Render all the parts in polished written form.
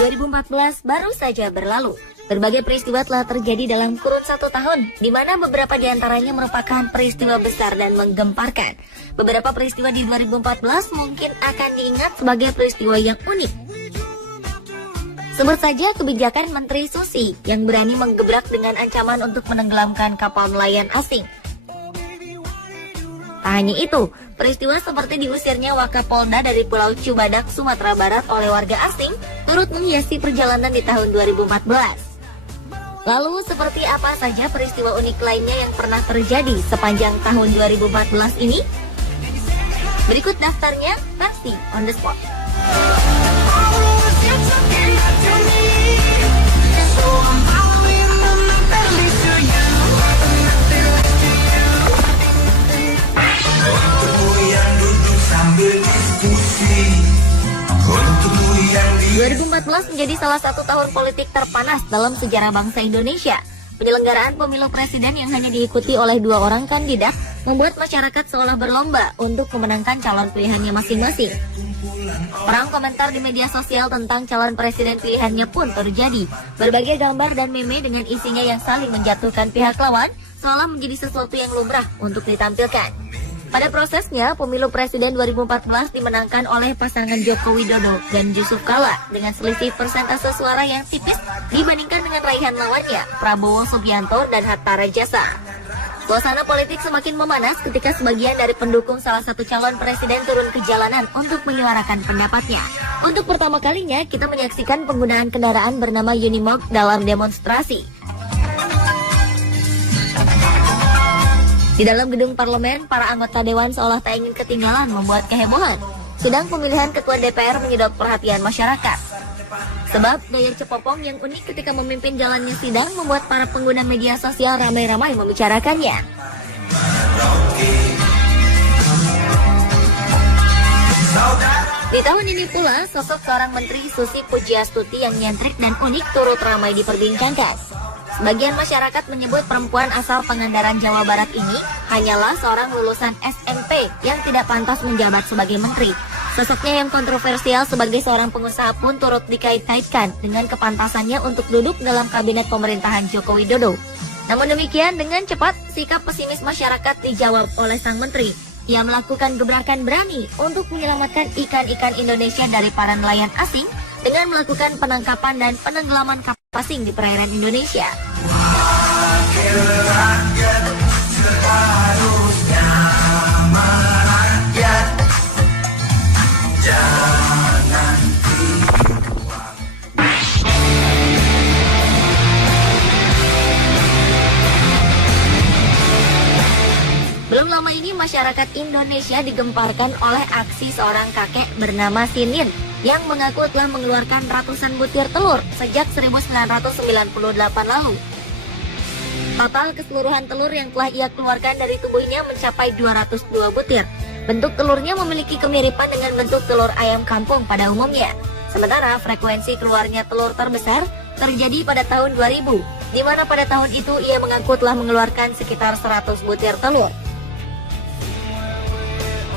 2014 baru saja berlalu. Berbagai peristiwa telah terjadi dalam kurun 1 tahun, di mana beberapa di antaranya merupakan peristiwa besar dan menggemparkan. Beberapa peristiwa di 2014 mungkin akan diingat sebagai peristiwa yang unik. Sebut saja kebijakan Menteri Susi yang berani menggebrak dengan ancaman untuk menenggelamkan kapal nelayan asing. Tak hanya itu, peristiwa seperti diusirnya Wakapolda dari Pulau Cibadak, Sumatera Barat oleh warga asing turut menghiasi perjalanan di tahun 2014. Lalu seperti apa saja peristiwa unik lainnya yang pernah terjadi sepanjang tahun 2014 ini? Berikut daftarnya, versi on the spot. ...2014 menjadi salah satu tahun politik terpanas dalam sejarah bangsa Indonesia. Penyelenggaraan pemilu presiden yang hanya diikuti oleh 2 orang kandidat membuat masyarakat seolah berlomba untuk memenangkan calon pilihannya masing-masing. Perang komentar di media sosial tentang calon presiden pilihannya pun terjadi. Berbagai gambar dan meme dengan isinya yang saling menjatuhkan pihak lawan seolah menjadi sesuatu yang lumrah untuk ditampilkan. Pada prosesnya, pemilu presiden 2014 dimenangkan oleh pasangan Joko Widodo dan Yusuf Kala dengan selisih persentase suara yang tipis dibandingkan dengan raihan lawannya, Prabowo Subianto dan Hatta Rajasa. Suasana politik semakin memanas ketika sebagian dari pendukung salah satu calon presiden turun ke jalanan untuk menyuarakan pendapatnya. Untuk pertama kalinya, kita menyaksikan penggunaan kendaraan bernama Unimog dalam demonstrasi. Di dalam gedung parlemen, para anggota dewan seolah tak ingin ketinggalan membuat kehebohan. Sedang pemilihan ketua DPR menyedot perhatian masyarakat. Sebab gaya cepopong yang unik ketika memimpin jalannya sidang membuat para pengguna media sosial ramai-ramai membicarakannya. Di tahun ini pula, sosok seorang Menteri Susi Pujiastuti yang nyentrik dan unik turut ramai diperbincangkan. Sebagian masyarakat menyebut perempuan asal Pangandaran, Jawa Barat ini hanyalah seorang lulusan SMP yang tidak pantas menjabat sebagai menteri. Sosoknya yang kontroversial sebagai seorang pengusaha pun turut dikait-kaitkan dengan kepantasannya untuk duduk dalam kabinet pemerintahan Joko Widodo. Namun demikian, dengan cepat sikap pesimis masyarakat dijawab oleh sang menteri. Ia melakukan gebrakan berani untuk menyelamatkan ikan-ikan Indonesia dari para nelayan asing dengan melakukan penangkapan dan penenggelaman kapal asing di perairan Indonesia. Belum lama ini masyarakat Indonesia digemparkan oleh aksi seorang kakek bernama Sinin yang mengaku telah mengeluarkan ratusan butir telur sejak 1998 lalu. Total keseluruhan telur yang telah ia keluarkan dari tubuhnya mencapai 202 butir. Bentuk telurnya memiliki kemiripan dengan bentuk telur ayam kampung pada umumnya. Sementara frekuensi keluarnya telur terbesar terjadi pada tahun 2000, di mana pada tahun itu ia mengaku telah mengeluarkan sekitar 100 butir telur.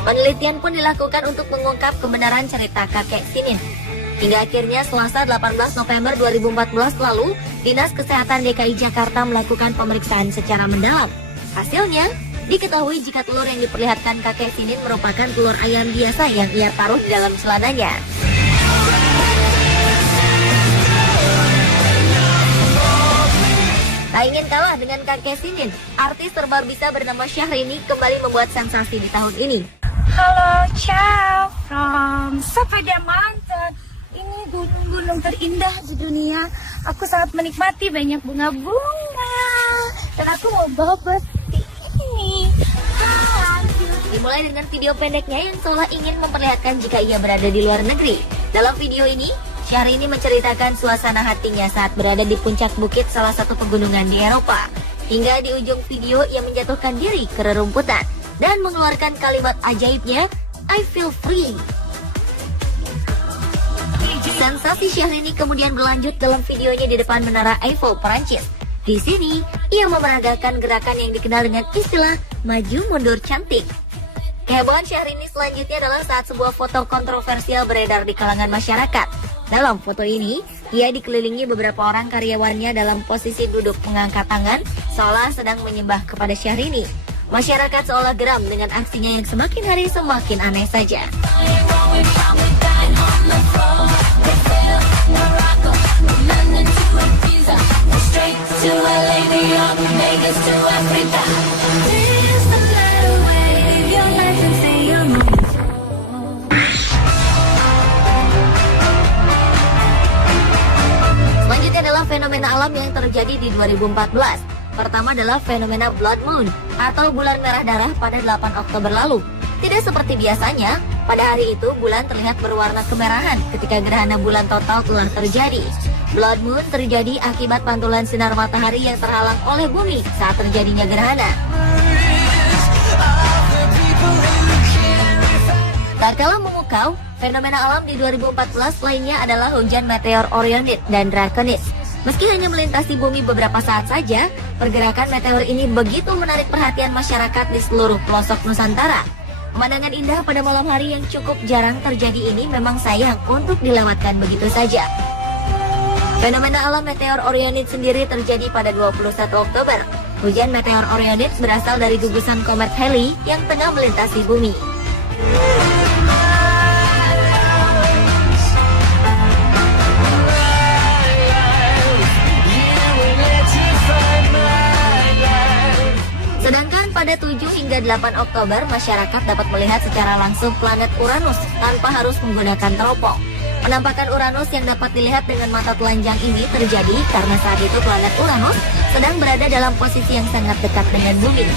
Penelitian pun dilakukan untuk mengungkap kebenaran cerita kakek Sinin. Hingga akhirnya Selasa 18 November 2014 lalu, Dinas Kesehatan DKI Jakarta melakukan pemeriksaan secara mendalam. Hasilnya, diketahui jika telur yang diperlihatkan kakek Sinin merupakan telur ayam biasa yang ia taruh di dalam celananya. Tak ingin kalah dengan kakek Sinin, artis serba bisa bernama Syahrini kembali membuat sensasi di tahun ini. Halo, ciao, from Sepeda Mountain. Ini gunung-gunung terindah di dunia. Aku sangat menikmati banyak bunga-bunga. Dan aku mau bawa seperti ini. Dimulai dengan video pendeknya yang seolah ingin memperlihatkan jika ia berada di luar negeri. Dalam video ini, Syahrini menceritakan suasana hatinya saat berada di puncak bukit salah satu pegunungan di Eropa. Hingga di ujung video ia menjatuhkan diri ke rerumputan dan mengeluarkan kalimat ajaibnya, I feel free. Sensasi Syahrini kemudian berlanjut dalam videonya di depan Menara Eiffel, Perancis. Di sini, ia memeragakan gerakan yang dikenal dengan istilah maju mundur cantik. Kehebohan Syahrini selanjutnya adalah saat sebuah foto kontroversial beredar di kalangan masyarakat. Dalam foto ini, ia dikelilingi beberapa orang karyawannya dalam posisi duduk mengangkat tangan, seolah sedang menyembah kepada Syahrini. Masyarakat seolah geram dengan aksinya yang semakin hari semakin aneh saja. Selanjutnya adalah fenomena alam yang terjadi di 2014. Pertama adalah fenomena Blood Moon atau bulan merah darah pada 8 Oktober lalu. Tidak seperti biasanya, pada hari itu bulan terlihat berwarna kemerahan ketika gerhana bulan total telah terjadi. Blood Moon terjadi akibat pantulan sinar matahari yang terhalang oleh bumi saat terjadinya gerhana. Tak kalah memukau, fenomena alam di 2014 lainnya adalah hujan meteor Orionid dan Draconis. Meski hanya melintasi bumi beberapa saat saja, pergerakan meteor ini begitu menarik perhatian masyarakat di seluruh pelosok Nusantara. Pemandangan indah pada malam hari yang cukup jarang terjadi ini memang sayang untuk dilewatkan begitu saja. Fenomena alam meteor Orionid sendiri terjadi pada 21 Oktober. Hujan meteor Orionid berasal dari gugusan komet Halley yang tengah melintasi bumi. Sedangkan pada 7 hingga 8 Oktober, masyarakat dapat melihat secara langsung planet Uranus tanpa harus menggunakan teropong. Penampakan Uranus yang dapat dilihat dengan mata telanjang ini terjadi karena saat itu planet Uranus sedang berada dalam posisi yang sangat dekat dengan bumi.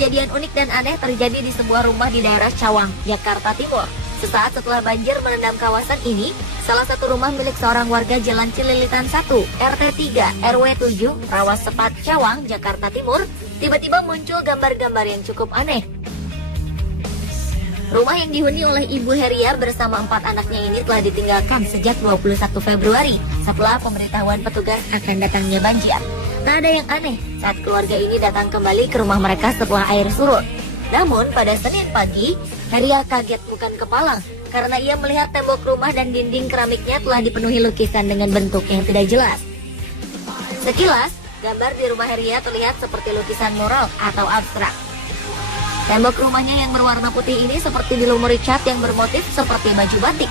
Kejadian unik dan aneh terjadi di sebuah rumah di daerah Cawang, Jakarta Timur. Sesaat setelah banjir merendam kawasan ini, salah satu rumah milik seorang warga Jalan Cililitan 1, RT 3, RW 7, Rawas Sepat, Cawang, Jakarta Timur, tiba-tiba muncul gambar-gambar yang cukup aneh. Rumah yang dihuni oleh Ibu Heria bersama 4 anaknya ini telah ditinggalkan sejak 21 Februari setelah pemberitahuan petugas akan datangnya banjir. Tak ada yang aneh saat keluarga ini datang kembali ke rumah mereka setelah air surut. Namun pada Senin pagi, Heria kaget bukan kepala karena ia melihat tembok rumah dan dinding keramiknya telah dipenuhi lukisan dengan bentuk yang tidak jelas. Sekilas, gambar di rumah Heria terlihat seperti lukisan mural atau abstrak. Tembok rumahnya yang berwarna putih ini seperti dilumuri cat yang bermotif seperti baju batik.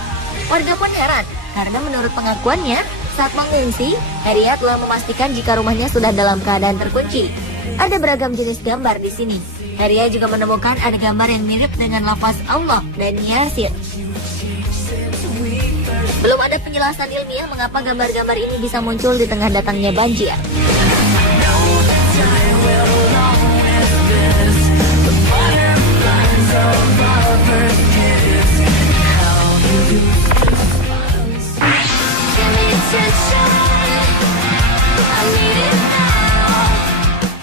Warga pun heran karena menurut pengakuannya, saat mengungsi, Heria telah memastikan jika rumahnya sudah dalam keadaan terkunci. Ada beragam jenis gambar di sini. Heria juga menemukan ada gambar yang mirip dengan lafaz Allah dan Yasin. Belum ada penjelasan ilmiah mengapa gambar-gambar ini bisa muncul di tengah datangnya banjir.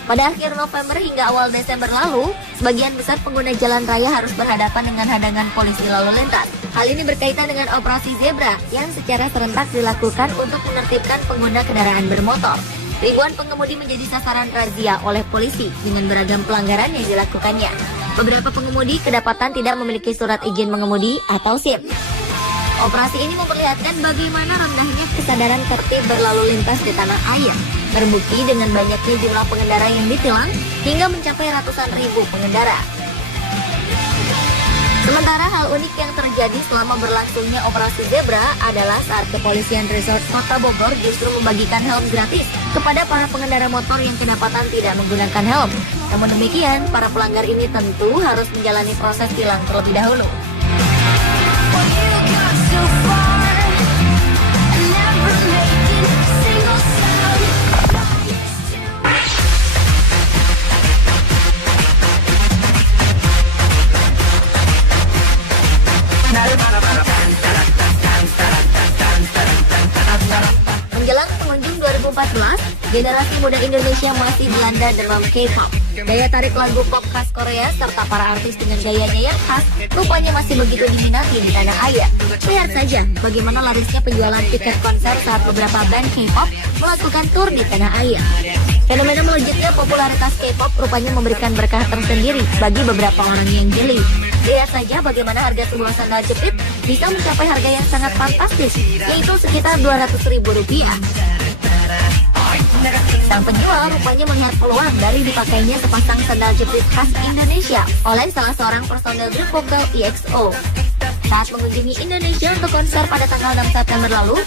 Pada akhir November hingga awal Desember lalu, sebagian besar pengguna jalan raya harus berhadapan dengan hadangan polisi lalu lintas. Hal ini berkaitan dengan operasi Zebra yang secara serentak dilakukan untuk menertibkan pengguna kendaraan bermotor. Ribuan pengemudi menjadi sasaran razia oleh polisi dengan beragam pelanggaran yang dilakukannya. Beberapa pengemudi kedapatan tidak memiliki surat izin mengemudi atau SIM. Operasi ini memperlihatkan bagaimana rendahnya kesadaran tertib berlalu lintas di tanah air. Terbukti dengan banyaknya jumlah pengendara yang ditilang hingga mencapai ratusan ribu pengendara. Sementara hal unik yang terjadi selama berlangsungnya operasi Zebra adalah saat kepolisian resort Kota Bogor justru membagikan helm gratis kepada para pengendara motor yang kedapatan tidak menggunakan helm. Namun demikian, para pelanggar ini tentu harus menjalani proses tilang terlebih dahulu. Menjelang pengunjung 2014, generasi muda Indonesia masih dilanda demam K-pop. Daya tarik lagu pop khas Korea serta para artis dengan gayanya yang khas rupanya masih begitu diminati di tanah air. Lihat saja bagaimana larisnya penjualan tiket konser saat beberapa band K-pop melakukan tur di tanah air. Fenomena melejitnya popularitas K-pop rupanya memberikan berkah tersendiri bagi beberapa orang yang jeli. Lihat saja bagaimana harga sebuah sandal jepit bisa mencapai harga yang sangat fantastis, yaitu sekitar Rp200.000. Sang penjual rupanya melihat peluang dari dipakainya sepasang sandal jepit khas Indonesia oleh salah seorang personel grup vokal EXO. Saat mengunjungi Indonesia untuk konser pada tanggal 6 September lalu,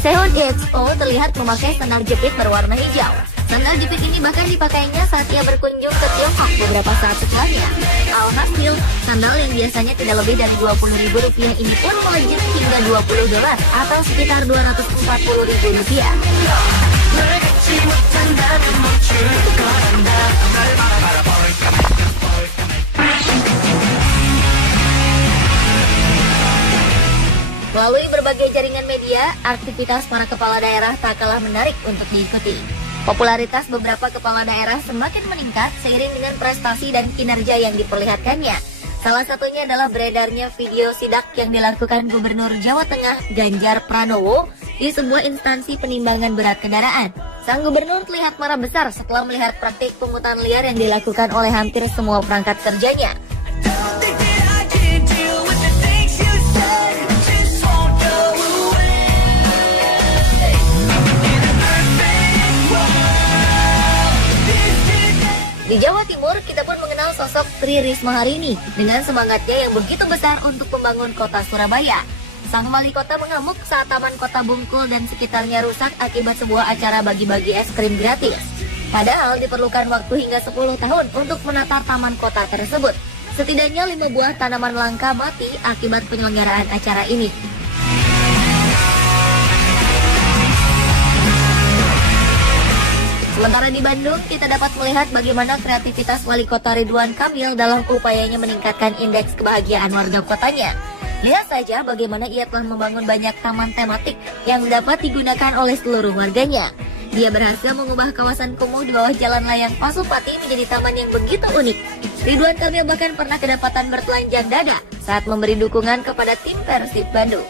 Sehun EXO terlihat memakai sandal jepit berwarna hijau. Sandal jepit ini bahkan dipakainya saat ia berkunjung ke Tiongkok beberapa saat setelahnya. Alhasil, sandal yang biasanya tidak lebih dari Rp20.000 ini pun melejit hingga $20 atau sekitar Rp240.000. Melalui berbagai jaringan media, aktivitas para kepala daerah tak kalah menarik untuk diikuti. Popularitas beberapa kepala daerah semakin meningkat seiring dengan prestasi dan kinerja yang diperlihatkannya. Salah satunya adalah beredarnya video sidak yang dilakukan Gubernur Jawa Tengah Ganjar Pranowo di sebuah instansi penimbangan berat kendaraan. Sang gubernur terlihat marah besar setelah melihat praktik pungutan liar yang dilakukan oleh hampir semua perangkat kerjanya. Di Jawa Timur, kita pun mengenal sosok Tri Risma hari ini dengan semangatnya yang begitu besar untuk membangun kota Surabaya. Sang wali kota mengamuk saat Taman Kota Bungkul dan sekitarnya rusak akibat sebuah acara bagi-bagi es krim gratis. Padahal diperlukan waktu hingga 10 tahun untuk menata taman kota tersebut. Setidaknya 5 buah tanaman langka mati akibat penyelenggaraan acara ini. Sementara di Bandung, kita dapat melihat bagaimana kreativitas wali kota Ridwan Kamil dalam upayanya meningkatkan indeks kebahagiaan warga kotanya. Lihat saja bagaimana ia telah membangun banyak taman tematik yang dapat digunakan oleh seluruh warganya. Dia berhasil mengubah kawasan kumuh di bawah Jalan Layang Pasupati menjadi taman yang begitu unik. Ridwan Kamil bahkan pernah kedapatan bertelanjang dada saat memberi dukungan kepada tim Persib Bandung.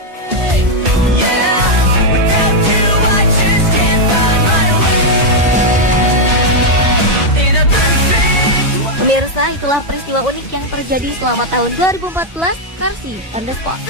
Pemirsa, itulah peristiwa unik yang terjadi selama tahun 2014 versi On The Spot.